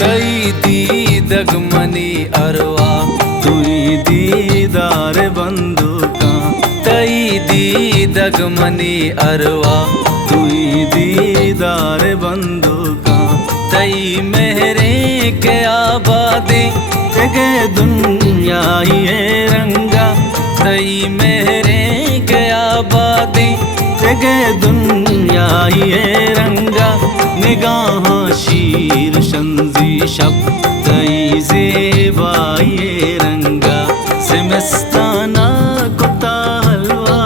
तई दीदग मनी अरवा तुई दीदार बंदूका तई दीदग मनी अरवा तुई दीदार बंदूका तई मेहरे के आबादी के दुनिया ये रंगा तई मेहरे के आबादी के दुनिया ये रंगा निगाह शीर शंजी शब तई ज़ेबाई रंगा ज़िमस्ताना कुत्ता हलवा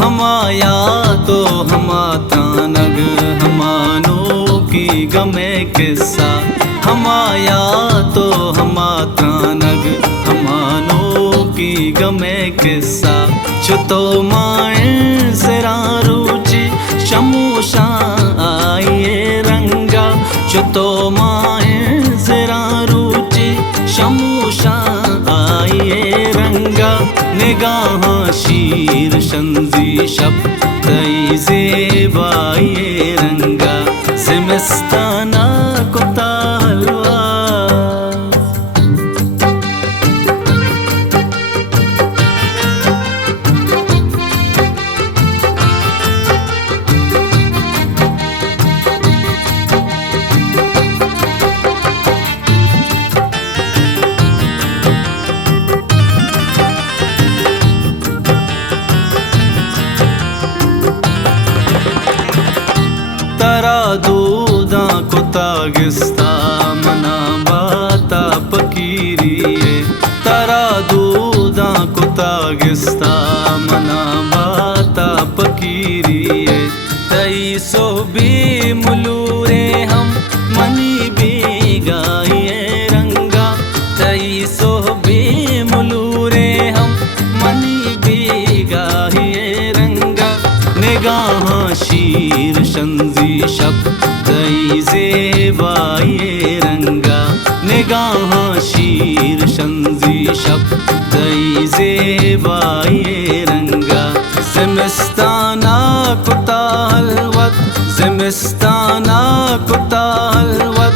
हमाया तो हमाता नग हमानो की गमे किस्सा हमाया तो हमाता नग हमानो की गमे किस्सा छुतो माए जरा रुचि शमूशा आए रंगा छुतो माए जरा रुचि शमूशा आए रंगा निगाह शीर शंजी शब तई ज़ेबाई रंगा ज़िमस्ताना कुत्ता हलवा तरा दूधा कुत्ता गिस्ता मना बाता पकीरिए तरा दूधा कुत्ता गिस्ता मना बाता पकीरिए तई सोबी मुलूरे हम मनी भी गाइए रंगा तई सोबी मुलूरे हम मनी भी गाइए रंगा निगाह शीर शंजी शब तई ज़ेबाई रंगा निगाह शीर शंजी शब तई ज़ेबाई रंगा ज़िमस्ताना कुत्ता हलवत ज़िमस्ताना कुत्ता हलवत